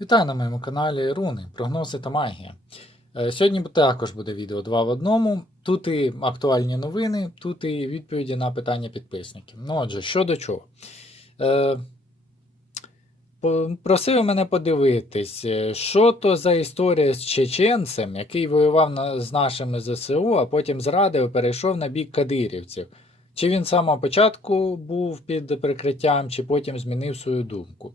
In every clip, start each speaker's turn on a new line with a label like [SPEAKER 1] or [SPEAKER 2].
[SPEAKER 1] Вітаю на моєму каналі Руни, прогнози та магія. Е, Сьогодні також буде відео 2 в одному. Тут і актуальні новини, тут і відповіді на питання підписників. Ну отже, що до чого. Е, по- мене подивитись, е, що то за історія з чеченцем, який воював з нашими ЗСУ, а потім зрадив і перейшов на бік кадирівців. Чи він з самого початку був під прикриттям, чи потім змінив свою думку.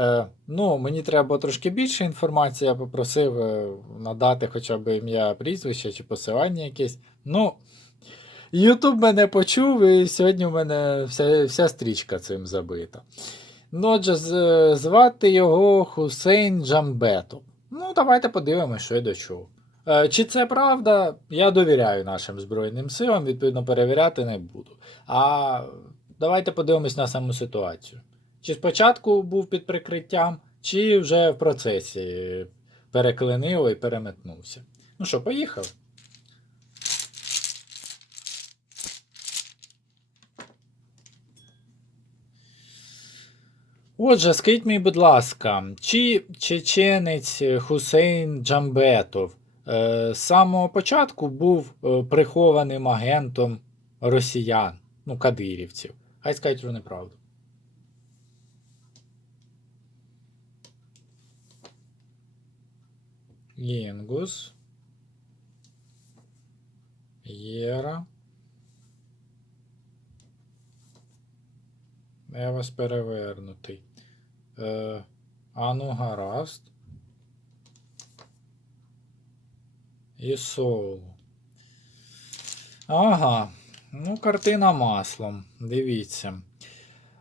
[SPEAKER 1] Е, ну, мені треба трошки більше інформації, я попросив е, надати хоча б ім'я, прізвище чи посилання якесь. Ну, Ютуб мене почув, і сьогодні у мене вся, вся стрічка цим забита. Ну, отже, звати його Хусейн Джамбетов. Ну, давайте подивимося, що й до чого. Е, Чи це правда? Я довіряю нашим Збройним силам, відповідно, перевіряти не буду. А давайте подивимось на саму ситуацію. Чи спочатку був під прикриттям, чи вже в процесі переклинило і переметнувся. Ну що, поїхали? Отже, скажіть мені, будь ласка, чи чеченець Хусейн Джамбетов е, з самого початку був е, прихованим агентом росіян, ну, кадирівців? Хай скажуть вже неправду. Інгус. Єра. Я вас перевернутий. Е, а ну гаразд. І соло. Ага. Ну, картина маслом. Дивіться.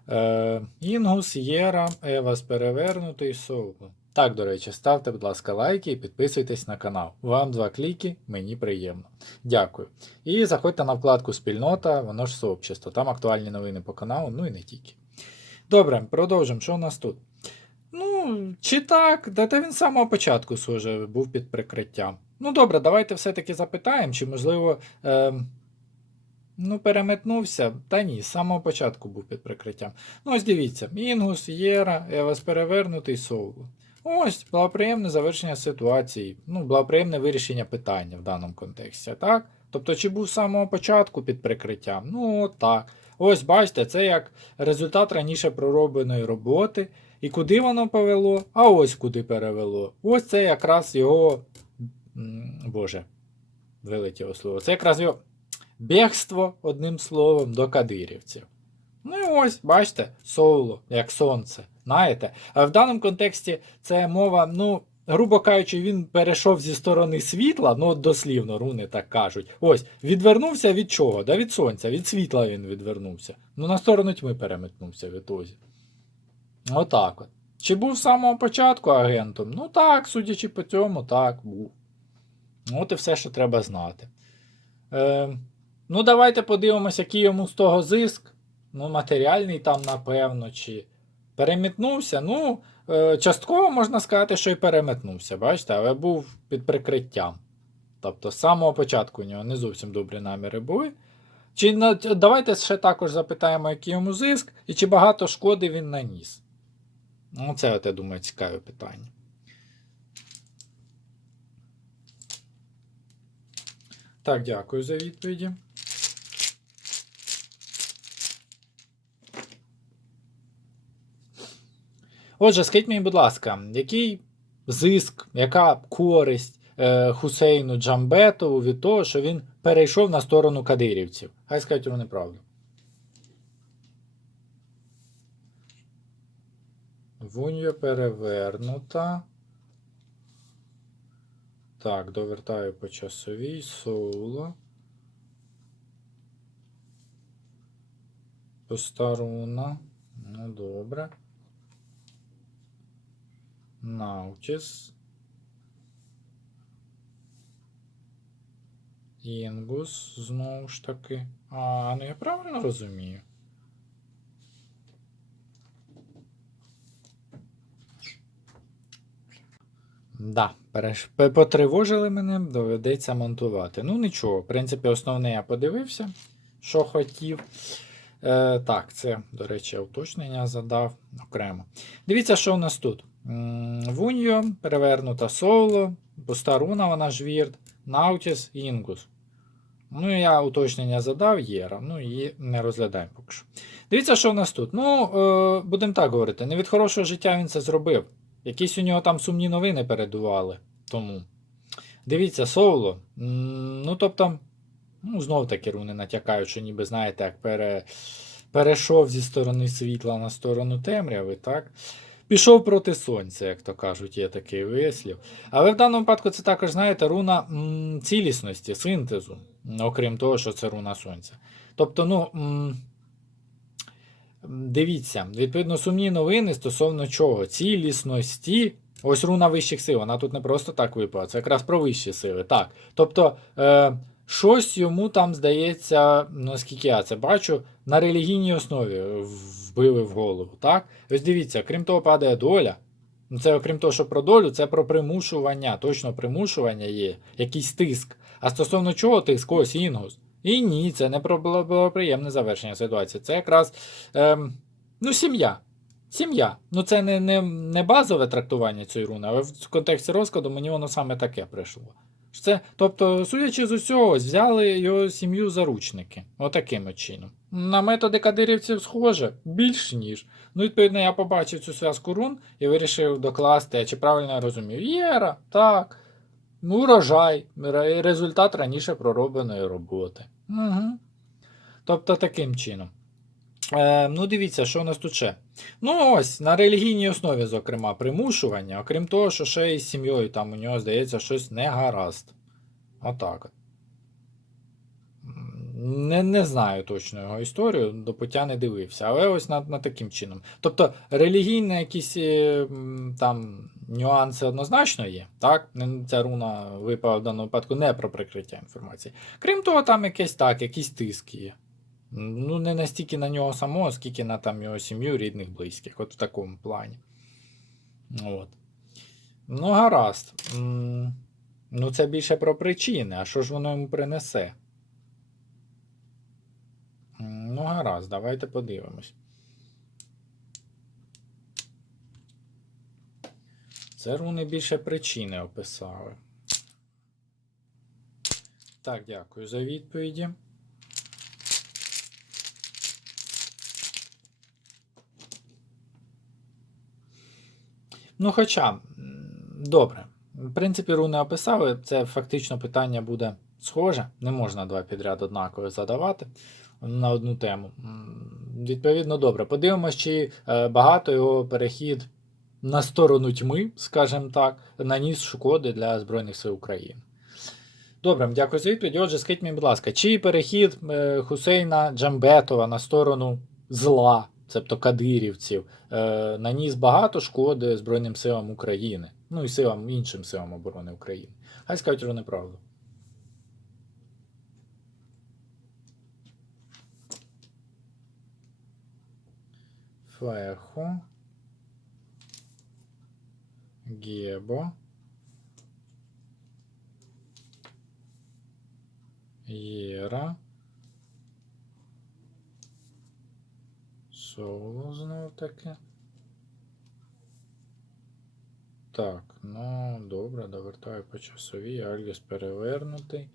[SPEAKER 1] Е, Інгус, Єра, Евас перевернутий, соло. Так, до речі, ставте, будь ласка, лайки і підписуйтесь на канал. Вам два кліки, мені приємно. Дякую. І заходьте на вкладку Спільнота, воно ж сообщество. Там актуальні новини по каналу, ну і не тільки. Добре, продовжимо. Що у нас тут? Ну, чи так, да та він з самого початку схоже був під прикриттям. Ну добре, давайте все-таки запитаємо, чи можливо. Е, ну, переметнувся. Та ні, з самого початку був під прикриттям. Ну, ось дивіться: Інгус, Єра, Евас перевернутий Соулу. Ось, благоприємне завершення ситуації. Ну, благоприємне вирішення питання в даному контексті, так? Тобто, чи був з самого початку під прикриттям? Ну, так. Ось, бачите, це як результат раніше проробленої роботи. І куди воно повело? А ось куди перевело. Ось це якраз його. Боже, вилетіло слово. Це якраз його бігство, одним словом, до кадирівців. Ну і ось, бачите, соло, як сонце. Знаєте? В даному контексті це мова, ну, грубо кажучи, він перейшов зі сторони світла, ну дослівно, руни так кажуть. Ось, відвернувся від чого? Да від сонця, від світла він відвернувся. Ну, на сторону тьми переметнувся в ітозі. Отак от. Чи був з самого початку агентом? Ну так, судячи по цьому, так, був. От і все, що треба знати. Е, ну, давайте подивимося, який йому з того зиск. Ну, матеріальний там, напевно, чи перемітнувся. Ну, е, частково можна сказати, що і переметнувся, бачите, але був під прикриттям. Тобто, з самого початку у нього не зовсім добрі наміри були. Чи давайте ще також запитаємо, який йому зиск, і чи багато шкоди він наніс. Ну, це, от, я думаю, цікаве питання. Так, дякую за відповіді. Отже, скажіть мені, будь ласка, який зиск, яка користь е, Хусейну Джамбетову від того, що він перейшов на сторону кадирівців? Хай скажуть вони правду. Вунья перевернута. Так, довертаю по часовій. Соло. Постаруна. Ну, добре. Наутіс. Інгус, знову ж таки. А, ну я правильно розумію. Да, потривожили мене, доведеться монтувати. Ну нічого, в принципі, основне я подивився, що хотів. Е, так, це, до речі, уточнення задав окремо. Дивіться, що у нас тут. Вуньо, перевернута соло, пуста руна, вона жвірд, Наутіс, Інгус. Ну, я уточнення задав, Єра. Ну, її не розглядаємо поки що. Дивіться, що у нас тут. Ну, е, будемо так говорити, не від хорошого життя він це зробив. Якісь у нього там сумні новини передували. Тому. Дивіться, Соуло. м, Ну, тобто, ну, знов таки руни натякають, що ніби, знаєте, як пере, перейшов зі сторони світла на сторону темряви, так? Пішов проти сонця, як то кажуть, є такий вислів. Але в даному випадку це також, знаєте, руна м, цілісності, синтезу, окрім того, що це руна сонця. Тобто, ну. м, Дивіться, відповідно, сумні новини стосовно чого? Цілісності. Ось руна вищих сил, вона тут не просто так випала, це якраз про вищі сили. Так. Тобто, е, щось йому там здається, наскільки я це бачу, на релігійній основі вбили в голову. Так? Ось дивіться, крім того, падає доля. Ну, Це окрім того, що про долю, це про примушування. Точно примушування є, якийсь тиск. А стосовно чого тиск? Ось інгус. І ні, це не про благоприємне завершення ситуації. Це якраз ем, ну, сім'я. Сім'я. Ну, це не, не, не базове трактування цієї руни, але в контексті розкладу мені воно саме таке прийшло. Це, тобто, судячи з усього, взяли його сім'ю заручники. Отаким от чином. На методи кадирівців схоже, більш ніж. Ну, відповідно, я побачив цю зв'язку рун і вирішив докласти, чи правильно я розумію. Єра, так. Ну, урожай, результат раніше проробленої роботи. Угу. Тобто таким чином. Е, ну, дивіться, що у нас тут ще. Ну, ось, на релігійній основі, зокрема, примушування, окрім того, що ще із сім'єю там у нього здається щось не гаразд. Отак. от. Не, не знаю точно його історію, до пуття не дивився, але ось на, на таким чином. Тобто релігійні якісь е, там нюанси однозначно є. Так? Ця руна випала в даному випадку не про прикриття інформації. Крім того, там якесь так, якісь тиск є. Ну, не настільки на нього самого, скільки на там його сім'ю, рідних, близьких. От в такому плані. От. Ну, гаразд. Ну, це більше про причини. А що ж воно йому принесе? Ну, гаразд, давайте подивимось. Це руни більше причини описали. Так, дякую за відповіді. Ну, хоча, добре. В принципі, руни описали, це фактично питання буде схоже. Не можна два підряд однаково задавати на одну тему. Відповідно, добре. Подивимось, чи е, багато його перехід на сторону тьми, скажімо так, наніс шкоди для Збройних сил України. Добре, дякую за відповідь. Отже, скажіть мені, будь ласка, чи перехід е, Хусейна Джамбетова на сторону зла, тобто кадирівців, е, наніс багато шкоди Збройним силам України, ну і силам іншим силам оборони України. Хай скажуть вони правду. Фехо. Гебо. Єра. Соло знов таки. Так, ну добре, довертаю по часовій. Альгіс перевернутий.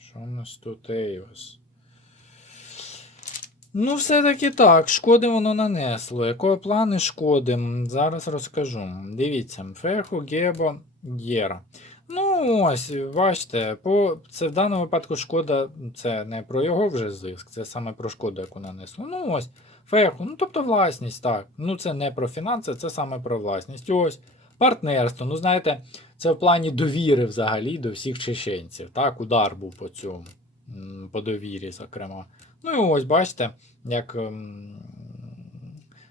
[SPEAKER 1] Що у нас тут Ейвас? Ну, все-таки так, шкоди воно нанесло. Якої плани шкоди? Зараз розкажу. Дивіться, Феху, Гебо, Єра. Ну, ось, бачите, по, це в даному випадку шкода, це не про його вже зиск, це саме про шкоду, яку нанесло. Ну ось, феху, ну тобто власність, так. Ну це не про фінанси, це саме про власність. Ось, партнерство. Ну, знаєте, це в плані довіри взагалі до всіх чеченців. Так, удар був по цьому, по довірі, зокрема. Ну і ось, бачите, як ем,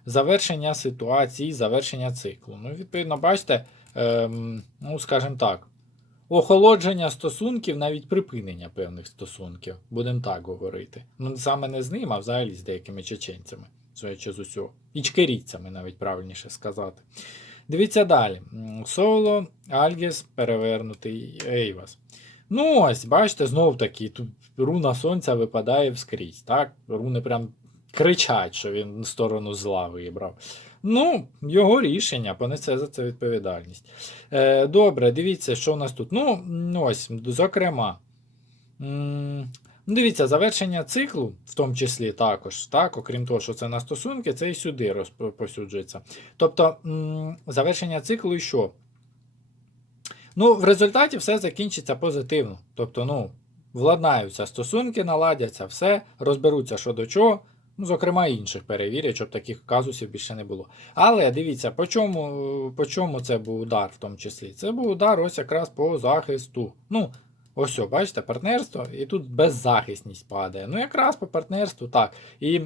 [SPEAKER 1] завершення ситуації, завершення циклу. Ну, відповідно, бачите, ем, ну, скажімо так, охолодження стосунків, навіть припинення певних стосунків, будемо так говорити. Ну, саме не з ним, а взагалі з деякими чеченцями, судячи з усього. Ічкерійцями, навіть правильніше сказати. Дивіться далі. Соло, Альгес, перевернутий Ейвас. Ну, ось, бачите, знов таки, тут руна сонця випадає вскрізь. Так? Руни прям кричать, що він сторону зла вибрав. Ну, його рішення, понесе за це відповідальність. Е, добре, дивіться, що у нас тут. Ну, ось, зокрема. Ну, Дивіться, завершення циклу, в тому числі також, так, окрім того, що це на стосунки, це і сюди розпосюджується. Тобто, завершення циклу і що? Ну, в результаті все закінчиться позитивно. Тобто, ну, владнаються стосунки, наладяться, все, розберуться що до чого. Ну, зокрема, інших перевірять, щоб таких казусів більше не було. Але дивіться, по чому, по чому це був удар в тому числі? Це був удар ось якраз по захисту. Ну, ось, бачите, партнерство, і тут беззахисність падає. Ну, якраз по партнерству, так. І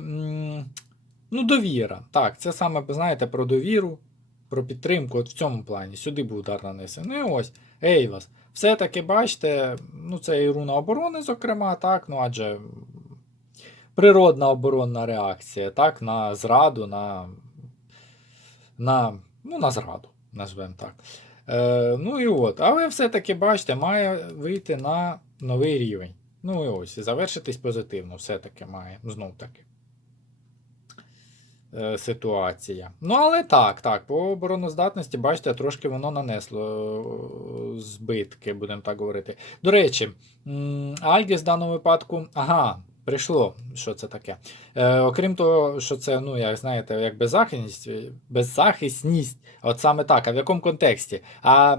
[SPEAKER 1] ну, довіра. Так, це саме, знаєте, про довіру, про підтримку. От в цьому плані. Сюди був удар нанесений. Ну і ось, Ейвас. Все-таки, бачите, ну це і руна оборони, зокрема, так, ну адже природна оборонна реакція, так, на зраду, на, на, ну, на зраду, назвемо так. Е, ну і от, але все-таки, бачите, має вийти на новий рівень. Ну і ось, і завершитись позитивно, все-таки має, знов таки. Е, ситуація. Ну, але так, так, по обороноздатності, бачите, трошки воно нанесло е, збитки, будемо так говорити. До речі, Альгіс в даному випадку. Ага, прийшло, що це таке. Е, окрім того, що це, ну, як знаєте, як беззахисність, беззахисність, от саме так, а в якому контексті? А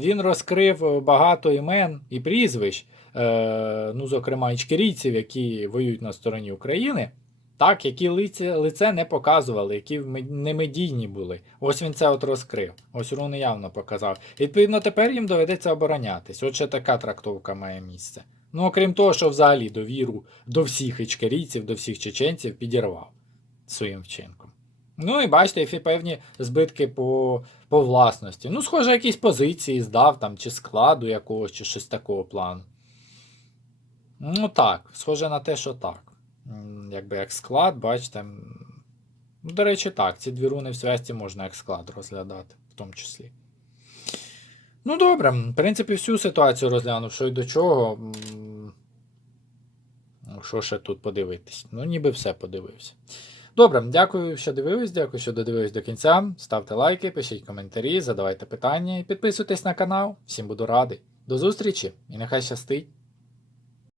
[SPEAKER 1] він розкрив багато імен і прізвищ, е, ну, зокрема, ічкерійців, які воюють на стороні України. Так, які лице, лице не показували, які ме- не медійні були. Ось він це от розкрив. Ось руни явно показав. Відповідно, тепер їм доведеться оборонятись. От ще така трактовка має місце. Ну, окрім того, що взагалі довіру до всіх ічкерійців, до всіх чеченців підірвав своїм вчинком. Ну і бачите, і певні збитки по, по власності. Ну, схоже, якісь позиції здав там, чи складу якогось, чи щось такого плану. Ну так, схоже на те, що так. Якби як склад, бачите. До речі, так, ці дві руни в зв'язці можна як склад розглядати, в тому числі. Ну, добре, в принципі, всю ситуацію розглянув, що й до чого. Ну, Що ще тут подивитись? Ну, ніби все подивився. Добре, дякую, що дивились, дякую, що додивились до кінця. Ставте лайки, пишіть коментарі, задавайте питання і підписуйтесь на канал. Всім буду радий. До зустрічі і нехай щастить!